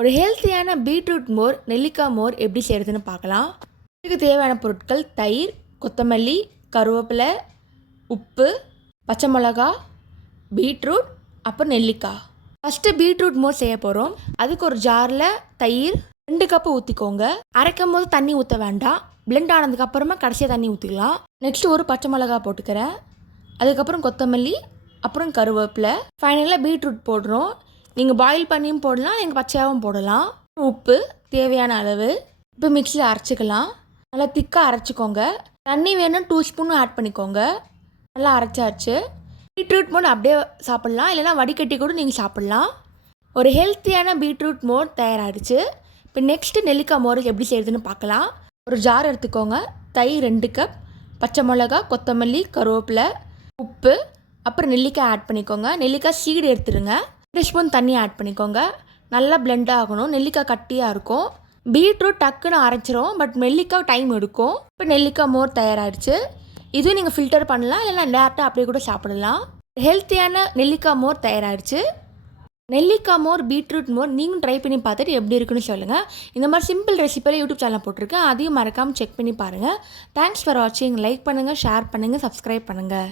ஒரு ஹெல்த்தியான பீட்ரூட் மோர் நெல்லிக்காய் மோர் எப்படி செய்கிறதுன்னு பார்க்கலாம். இதுக்கு தேவையான பொருட்கள் தயிர், கொத்தமல்லி, கருவேப்பிலை, உப்பு, பச்சை மிளகா, பீட்ரூட், அப்புறம் நெல்லிக்காய். ஃபஸ்ட்டு பீட்ரூட் மோர் செய்ய போகிறோம். அதுக்கு ஒரு ஜாரில் தயிர் 2 கப்பு ஊற்றிக்கோங்க. அரைக்கும் போது தண்ணி ஊற்ற வேண்டாம். பிளெண்ட் ஆனதுக்கப்புறமா கடைசியாக தண்ணி ஊற்றிக்கலாம். நெக்ஸ்ட்டு ஒரு பச்சை மிளகா போட்டுக்கிறேன். அதுக்கப்புறம் கொத்தமல்லி, அப்புறம் கருவேப்பிலை, ஃபைனலாக பீட்ரூட் போடுறோம். நீங்கள் பாயில் பண்ணியும் போடலாம், நீங்கள் பச்சையாகவும் போடலாம். உப்பு தேவையான அளவு. இப்போ மிக்ஸியில் அரைச்சிக்கலாம். நல்லா திக்காக அரைச்சிக்கோங்க. தண்ணி வேணும் 2 ஸ்பூன் ஆட் பண்ணிக்கோங்க. நல்லா அரைச்சாச்சு. பீட்ரூட் மோர் அப்படியே சாப்பிட்லாம், இல்லைனா வடிகட்டி கூட நீங்கள் சாப்பிட்லாம். ஒரு ஹெல்த்தியான பீட்ரூட் மோர் தயாராகிடுச்சு. இப்போ நெக்ஸ்ட்டு நெல்லிக்காய் மோர் எப்படி செய்கிறதுன்னு பார்க்கலாம். ஒரு ஜார் எடுத்துக்கோங்க. தயிர் 2 கப், பச்சை மிளகா, கொத்தமல்லி, கருவேப்பிலை, உப்பு, அப்புறம் நெல்லிக்காய் ஆட் பண்ணிக்கோங்க. நெல்லிக்காய் சீடு எடுத்துருங்க. 2 ஸ்பூன் தண்ணி ஆட் பண்ணிக்கோங்க. நல்லா பிளெண்ட் ஆகணும். நெல்லிக்காய் கட்டியாக இருக்கும். பீட்ரூட் டக்குன்னு அரைச்சிரும், பட் நெல்லிக்காய் டைம் எடுக்கும். இப்போ நெல்லிக்காய் மோர் தயாராகிடுச்சு. இதுவும் நீங்கள் ஃபில்டர் பண்ணலாம், இல்லைனா டேரெக்டாக அப்படியே கூட சாப்பிடலாம். ஹெல்த்தியான நெல்லிக்காய் மோர் தயாராகிடுச்சு. நெல்லிக்காய் மோர், பீட்ரூட் மோர் நீங்களும் ட்ரை பண்ணி பார்த்துட்டு எப்படி இருக்குன்னு சொல்லுங்கள். இந்த மாதிரி சிம்பிள் ரெசிபியில் யூடியூப் சேனல் போட்டிருக்கேன். அதையும் மறக்காமல் செக் பண்ணி பாருங்கள். தேங்க்ஸ் ஃபார் வாட்சிங். லைக் பண்ணுங்கள், ஷேர் பண்ணுங்கள், சப்ஸ்கிரைப் பண்ணுங்கள்.